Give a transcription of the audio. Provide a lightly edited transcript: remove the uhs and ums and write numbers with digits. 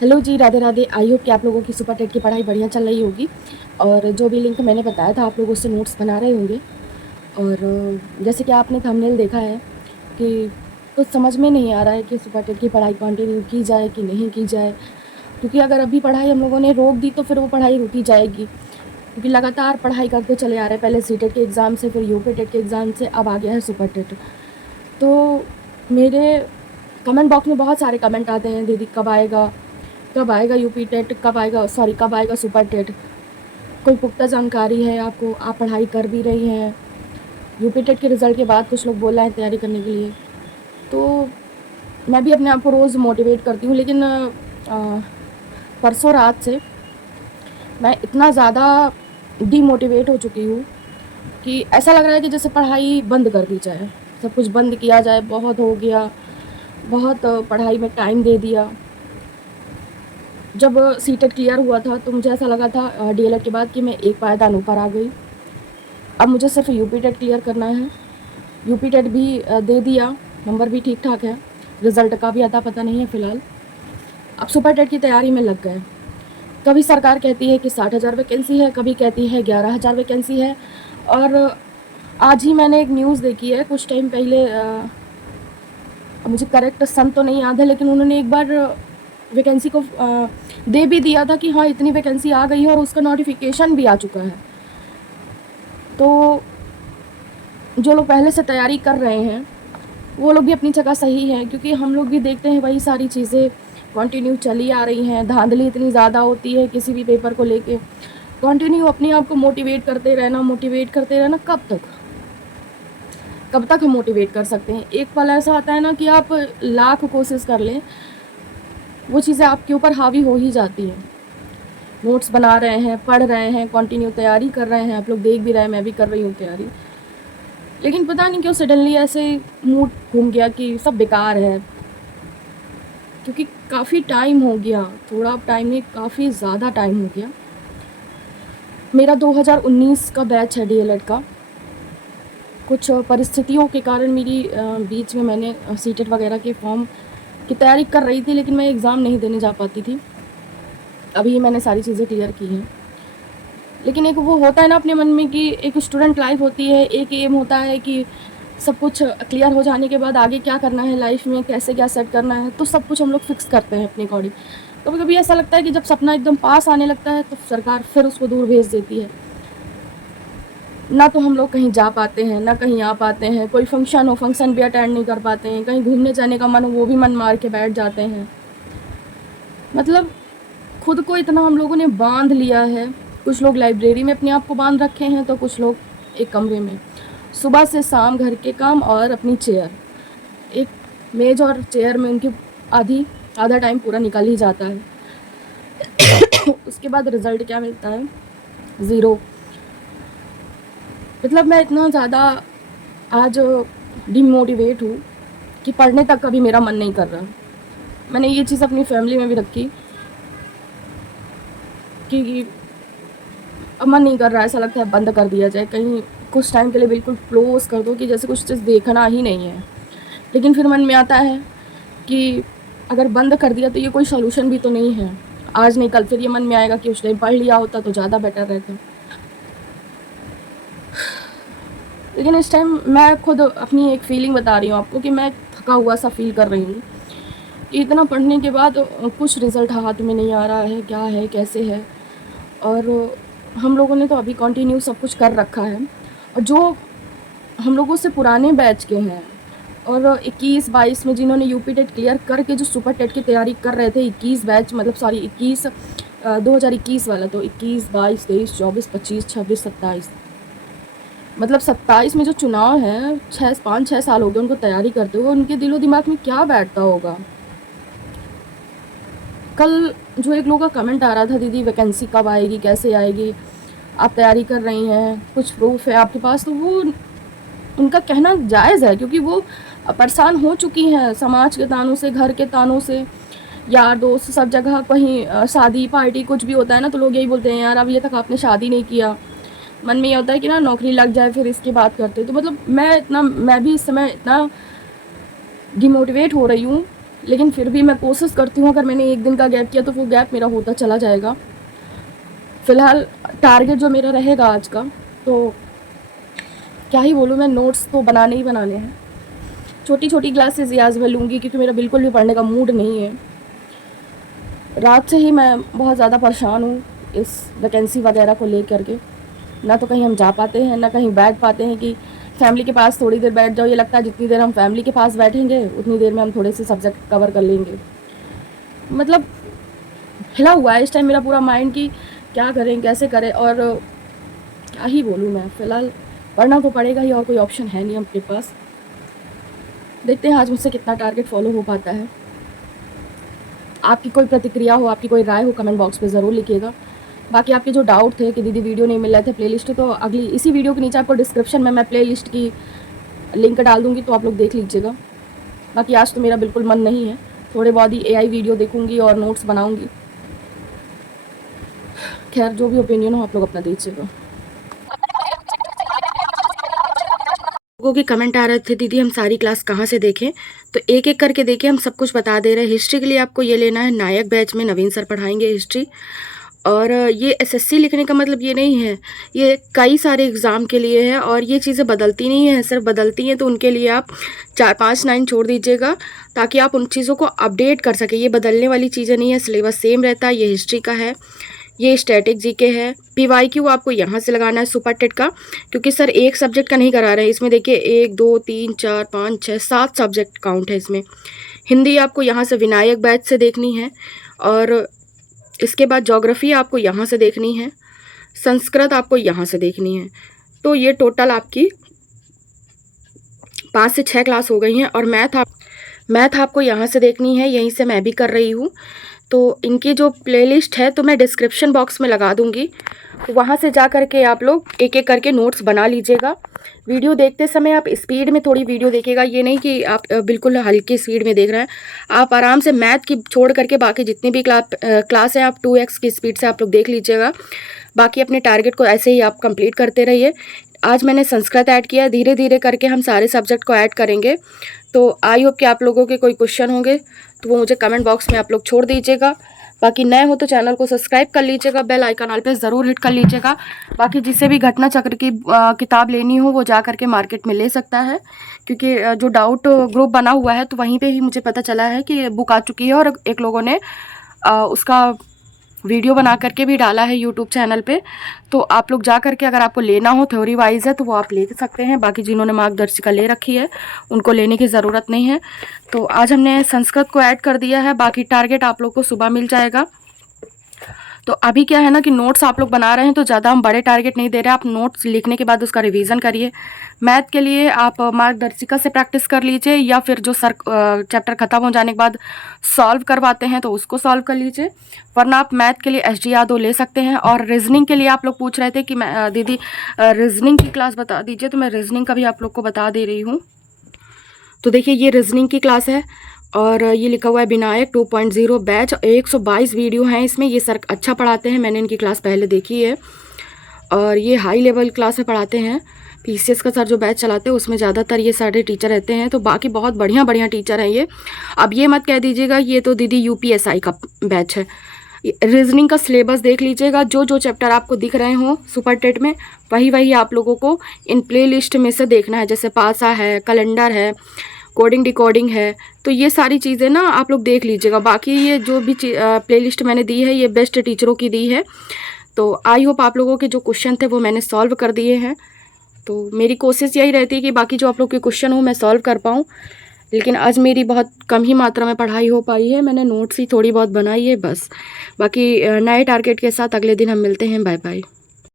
Hello ji, Radhe Radhe. I hope कि आप लोगों की सुपर टेट की पढ़ाई बढ़िया चल रही होगी और जो भी लिंक मैंने बताया था आप लोग उससे नोट्स बना रहे होंगे। और जैसे कि आपने थंबनेल देखा है कि कुछ समझ में नहीं आ रहा है कि सुपर टेट की पढ़ाई कंटिन्यू की जाए कि नहीं की जाए, क्योंकि अगर अभी पढ़ाई हम लोगों ने रोक दी तो फिर वो पढ़ाई रुकी जाएगी, क्योंकि लगातार पढ़ाई करते चले आ रहे हैं। पहले सी टेट के एग्ज़ाम से, फिर यूपी टेट के एग्ज़ाम से, अब आ गया है सुपर टेट। तो मेरे कमेंट बॉक्स में बहुत सारे कमेंट आते हैं, दीदी कब आएगा यूपी टेट, कब आएगा सुपर टेट। कोई पुख्ता जानकारी है आपको? आप पढ़ाई कर भी रही हैं। यूपी टेट के रिज़ल्ट के बाद कुछ लोग बोल रहे हैं तैयारी करने के लिए, तो मैं भी अपने आप को रोज़ मोटिवेट करती हूँ, लेकिन परसों रात से मैं इतना ज़्यादा डीमोटिवेट हो चुकी हूँ कि ऐसा लग रहा है कि जैसे पढ़ाई बंद कर दी जाए, सब कुछ बंद किया जाए। बहुत हो गया, बहुत पढ़ाई में टाइम दे दिया। जब सीटेट क्लियर हुआ था तो मुझे ऐसा लगा था डीएलएड के बाद कि मैं एक पायदान ऊपर आ गई। अब मुझे सिर्फ यूपी टेट क्लियर करना है। यूपी टेट भी दे दिया, नंबर भी ठीक ठाक है, रिज़ल्ट का भी अता पता नहीं है फ़िलहाल। अब सुपर टेट की तैयारी में लग गए। कभी सरकार कहती है कि 60,000 वैकेंसी है, कभी कहती है 11,000 वैकेंसी है। और आज ही मैंने एक न्यूज़ देखी है कुछ टाइम पहले, मुझे करेक्ट सन तो नहीं याद है, लेकिन उन्होंने एक बार वैकेंसी को दे भी दिया था कि हाँ इतनी वैकेंसी आ गई है और उसका नोटिफिकेशन भी आ चुका है। तो जो लोग पहले से तैयारी कर रहे हैं वो लोग भी अपनी जगह सही हैं, क्योंकि हम लोग भी देखते हैं वही सारी चीज़ें कंटिन्यू चली आ रही हैं। धांधली इतनी ज़्यादा होती है किसी भी पेपर को लेके। कंटिन्यू अपने आप को मोटिवेट करते रहना, कब तक हम मोटिवेट कर सकते हैं? एक पल ऐसा आता है ना कि आप लाख कोशिश कर लें, वो चीज़ें आपके ऊपर हावी हो ही जाती हैं। नोट्स बना रहे हैं, पढ़ रहे हैं, कंटिन्यू तैयारी कर रहे हैं, आप लोग देख भी रहे हैं, मैं भी कर रही हूँ तैयारी, लेकिन पता नहीं क्यों सडनली ऐसे मूड घूम गया कि सब बेकार है। क्योंकि काफ़ी टाइम हो गया, थोड़ा टाइम नहीं काफ़ी ज़्यादा टाइम हो गया। मेरा 2019 का बैच है डीएलएड का। कुछ परिस्थितियों के कारण मेरी बीच में मैंने सीटेट वगैरह के फॉर्म की तैयारी कर रही थी, लेकिन मैं एग्ज़ाम नहीं देने जा पाती थी। अभी मैंने सारी चीज़ें क्लियर की हैं, लेकिन एक वो होता है ना अपने मन में कि एक स्टूडेंट लाइफ होती है, एक एम होता है कि सब कुछ क्लियर हो जाने के बाद आगे क्या करना है लाइफ में, कैसे क्या सेट करना है, तो सब कुछ हम लोग फिक्स करते हैं अपने अकॉर्डिंग। कभी कभी ऐसा लगता है कि जब सपना एकदम पास आने लगता है तो सरकार फिर उसको दूर भेज देती है। ना तो हम लोग कहीं जा पाते हैं, ना कहीं आ पाते हैं। कोई फंक्शन हो, फंक्शन भी अटेंड नहीं कर पाते हैं। कहीं घूमने जाने का मन हो, वो भी मन मार के बैठ जाते हैं। मतलब खुद को इतना हम लोगों ने बांध लिया है। कुछ लोग लाइब्रेरी में अपने आप को बांध रखे हैं, तो कुछ लोग एक कमरे में सुबह से शाम घर के काम और अपनी चेयर, एक मेज और चेयर में उनकी आधा टाइम पूरा निकल ही जाता है। उसके बाद रिज़ल्ट क्या मिलता है? ज़ीरो। मतलब मैं इतना ज़्यादा आज डिमोटिवेट हूँ कि पढ़ने तक का भी मेरा मन नहीं कर रहा। मैंने ये चीज़ अपनी फैमिली में भी रखी कि अब मन नहीं कर रहा है, ऐसा लगता है बंद कर दिया जाए, कहीं कुछ टाइम के लिए बिल्कुल क्लोज़ कर दो कि जैसे कुछ चीज़ देखना ही नहीं है। लेकिन फिर मन में आता है कि अगर बंद कर दिया तो ये कोई सॉल्यूशन भी तो नहीं है। आज नहीं कल फिर ये मन में आएगा कि उस टाइम पढ़ लिया होता तो ज़्यादा बेटर रहता। लेकिन इस टाइम मैं खुद अपनी एक फ़ीलिंग बता रही हूँ आपको कि मैं थका हुआ सा फ़ील कर रही हूँ कि इतना पढ़ने के बाद कुछ रिज़ल्ट हाथ में नहीं आ रहा है, क्या है, कैसे है। और हम लोगों ने तो अभी कंटिन्यू सब कुछ कर रखा है, और जो हम लोगों से पुराने बैच के हैं और 21-22 में जिन्होंने यूपी टेट क्लियर करके जो सुपर टेट की तैयारी कर रहे थे, 21 बैच मतलब सॉरी 2021 वाला, तो 21, 22, 23, 24, 25, 26, 27, मतलब 27 में जो चुनाव है, 5-6 साल हो गए उनको तैयारी करते हुए। उनके दिलो दिमाग में क्या बैठता होगा? कल जो एक लोगों का कमेंट आ रहा था, दीदी वैकेंसी कब आएगी, कैसे आएगी, आप तैयारी कर रही हैं, कुछ प्रूफ है आपके पास, तो वो उनका कहना जायज़ है, क्योंकि वो परेशान हो चुकी हैं समाज के तानों से, घर के तानों से, यार दोस्त सब जगह। कहीं शादी पार्टी कुछ भी होता है ना तो लोग यही बोलते हैं, यार अब ये तक आपने शादी नहीं किया। मन में ये होता है कि ना नौकरी लग जाए फिर इसकी बात करते। तो मतलब मैं भी इस समय इतना डिमोटिवेट हो रही हूँ लेकिन फिर भी मैं कोशिश करती हूँ, अगर मैंने एक दिन का गैप किया तो वो गैप मेरा होता चला जाएगा। फ़िलहाल टारगेट जो मेरा रहेगा आज का, तो क्या ही बोलूँ मैं, नोट्स तो बनाने ही बनाने हैं। छोटी छोटी क्लासेस ही आज मैं लूँगी क्योंकि मेरा बिल्कुल भी पढ़ने का मूड नहीं है। रात से ही मैं बहुत ज़्यादा परेशान हूँ इस वैकेंसी वगैरह को लेकर के। ना तो कहीं हम जा पाते हैं, ना कहीं बैठ पाते हैं कि फैमिली के पास थोड़ी देर बैठ जाओ। ये लगता है जितनी देर हम फैमिली के पास बैठेंगे उतनी देर में हम थोड़े से सब्जेक्ट कवर कर लेंगे। मतलब हिला हुआ है इस टाइम मेरा पूरा माइंड कि क्या करें, कैसे करें, और क्या ही बोलूँ मैं। फ़िलहाल पढ़ना तो पड़ेगा ही, और कोई ऑप्शन है नहीं अपने पास। देखते हैं आज मुझसे कितना टारगेट फॉलो हो पाता है। आपकी कोई प्रतिक्रिया हो, आपकी कोई राय हो, कमेंट बॉक्स में ज़रूर लिखिएगा। बाकी आपके जो डाउट थे कि दीदी वीडियो नहीं मिल रहे थे, प्लेलिस्ट, तो अगली इसी वीडियो के नीचे आपको डिस्क्रिप्शन में मैं प्लेलिस्ट की लिंक डाल दूँगी, तो आप लोग देख लीजिएगा। बाकी आज तो मेरा बिल्कुल मन नहीं है, थोड़े बहुत ही AI वीडियो देखूँगी और नोट्स बनाऊँगी। खैर जो भी ओपिनियन हो आप लोग अपना दीजिएगा। लोगों के कमेंट आ रहे थे दीदी हम सारी क्लास कहाँ से देखें, तो एक एक करके देखिए, हम सब कुछ बता दे रहे हैं। हिस्ट्री के लिए आपको ये लेना है, नायक बैच में नवीन सर पढ़ाएंगे हिस्ट्री। और ये SSC लिखने का मतलब ये नहीं है, ये कई सारे एग्ज़ाम के लिए है, और ये चीज़ें बदलती नहीं हैं। सिर्फ बदलती हैं तो उनके लिए आप 4-5 लाइन छोड़ दीजिएगा ताकि आप उन चीज़ों को अपडेट कर सकें। ये बदलने वाली चीज़ें नहीं है, सिलेबस सेम रहता है। ये हिस्ट्री का है, ये स्टैटिक जीके है। PYQ आपको यहाँ से लगाना है सुपर टेट का, क्योंकि सर एक सब्जेक्ट का नहीं करा रहे हैं इसमें। देखिए 1 2 3 4 5 6 7 सब्जेक्ट काउंट है इसमें। हिंदी आपको यहाँ से विनायक बैच से देखनी है, और इसके बाद ज्योग्राफी आपको यहाँ से देखनी है, संस्कृत आपको यहाँ से देखनी है। तो ये टोटल आपकी 5 से 6 क्लास हो गई हैं। और मैथ आपको यहाँ से देखनी है, यहीं से मैं भी कर रही हूँ। तो इनकी जो प्लेलिस्ट है तो मैं डिस्क्रिप्शन बॉक्स में लगा दूँगी, वहाँ से जा कर के आप लोग एक एक करके नोट्स बना लीजिएगा। वीडियो देखते समय आप स्पीड में थोड़ी वीडियो देखिएगा, ये नहीं कि आप बिल्कुल हल्की स्पीड में देख रहे हैं। आप आराम से मैथ की छोड़ करके बाकी जितनी भी क्लास है आप 2x की स्पीड से आप लोग देख लीजिएगा। बाकी अपने टारगेट को ऐसे ही आप कंप्लीट करते रहिए। आज मैंने संस्कृत ऐड किया, धीरे धीरे करके हम सारे सब्जेक्ट को ऐड करेंगे। तो आई होप कि आप लोगों के कोई क्वेश्चन होंगे तो वो मुझे कमेंट बॉक्स में आप लोग छोड़ दीजिएगा। बाकी नए हो तो चैनल को सब्सक्राइब कर लीजिएगा, बेल आइकन ऑल पे ज़रूर हिट कर लीजिएगा। बाकी जिससे भी घटना चक्र की किताब लेनी हो वो जा करके मार्केट में ले सकता है, क्योंकि जो डाउट ग्रुप बना हुआ है तो वहीं पे ही मुझे पता चला है कि बुक आ चुकी है, और एक लोगों ने उसका वीडियो बना करके भी डाला है यूट्यूब चैनल पे। तो आप लोग जा करके अगर आपको लेना हो, थ्योरी वाइज है तो वो आप ले सकते हैं। बाकी जिन्होंने मार्गदर्शिका ले रखी है उनको लेने की ज़रूरत नहीं है। तो आज हमने संस्कृत को ऐड कर दिया है, बाकी टारगेट आप लोग को सुबह मिल जाएगा। तो अभी क्या है ना कि नोट्स आप लोग बना रहे हैं तो ज़्यादा हम बड़े टारगेट नहीं दे रहे हैं। आप नोट्स लिखने के बाद उसका रिवीजन करिए। मैथ के लिए आप मार्गदर्शिका से प्रैक्टिस कर लीजिए, या फिर जो सर चैप्टर ख़त्म हो जाने के बाद सॉल्व करवाते हैं तो उसको सॉल्व कर लीजिए, वरना आप मैथ के लिए SG यादव ले सकते हैं। और रीजनिंग के लिए आप लोग पूछ रहे थे कि मैं दीदी रीजनिंग की क्लास बता दीजिए, तो मैं रीजनिंग का भी आप लोग को बता दे रही हूँ। तो देखिए ये रीजनिंग की क्लास है, और ये लिखा हुआ है विनायक 2.0 बैच। 122 वीडियो हैं इसमें। ये सर अच्छा पढ़ाते हैं, मैंने इनकी क्लास पहले देखी है, और ये हाई लेवल क्लास में पढ़ाते हैं। PCS का सर जो बैच चलाते हैं उसमें ज़्यादातर ये सारे टीचर रहते हैं, तो बाकी बहुत बढ़िया बढ़िया टीचर हैं ये। अब ये मत कह दीजिएगा ये तो दीदी UPSI का बैच है। रीजनिंग का सिलेबस देख लीजिएगा, जो जो चैप्टर आपको दिख रहे हो सुपर टेट में वही वही आप लोगों को इन प्ले लिस्ट में से देखना है। जैसे पासा है, कैलेंडर है, कोडिंग डिकोडिंग है, तो ये सारी चीज़ें ना आप लोग देख लीजिएगा। बाकी ये जो भी प्लेलिस्ट मैंने दी है ये बेस्ट टीचरों की दी है। तो आई होप आप लोगों के जो क्वेश्चन थे वो मैंने सॉल्व कर दिए हैं। तो मेरी कोशिश यही रहती है कि बाकी जो आप लोग के क्वेश्चन हो मैं सॉल्व कर पाऊँ, लेकिन आज मेरी बहुत कम ही मात्रा में पढ़ाई हो पाई है। मैंने नोट्स ही थोड़ी बहुत बनाई है बस। बाकी नए टारगेट के साथ अगले दिन हम मिलते हैं। Bye bye.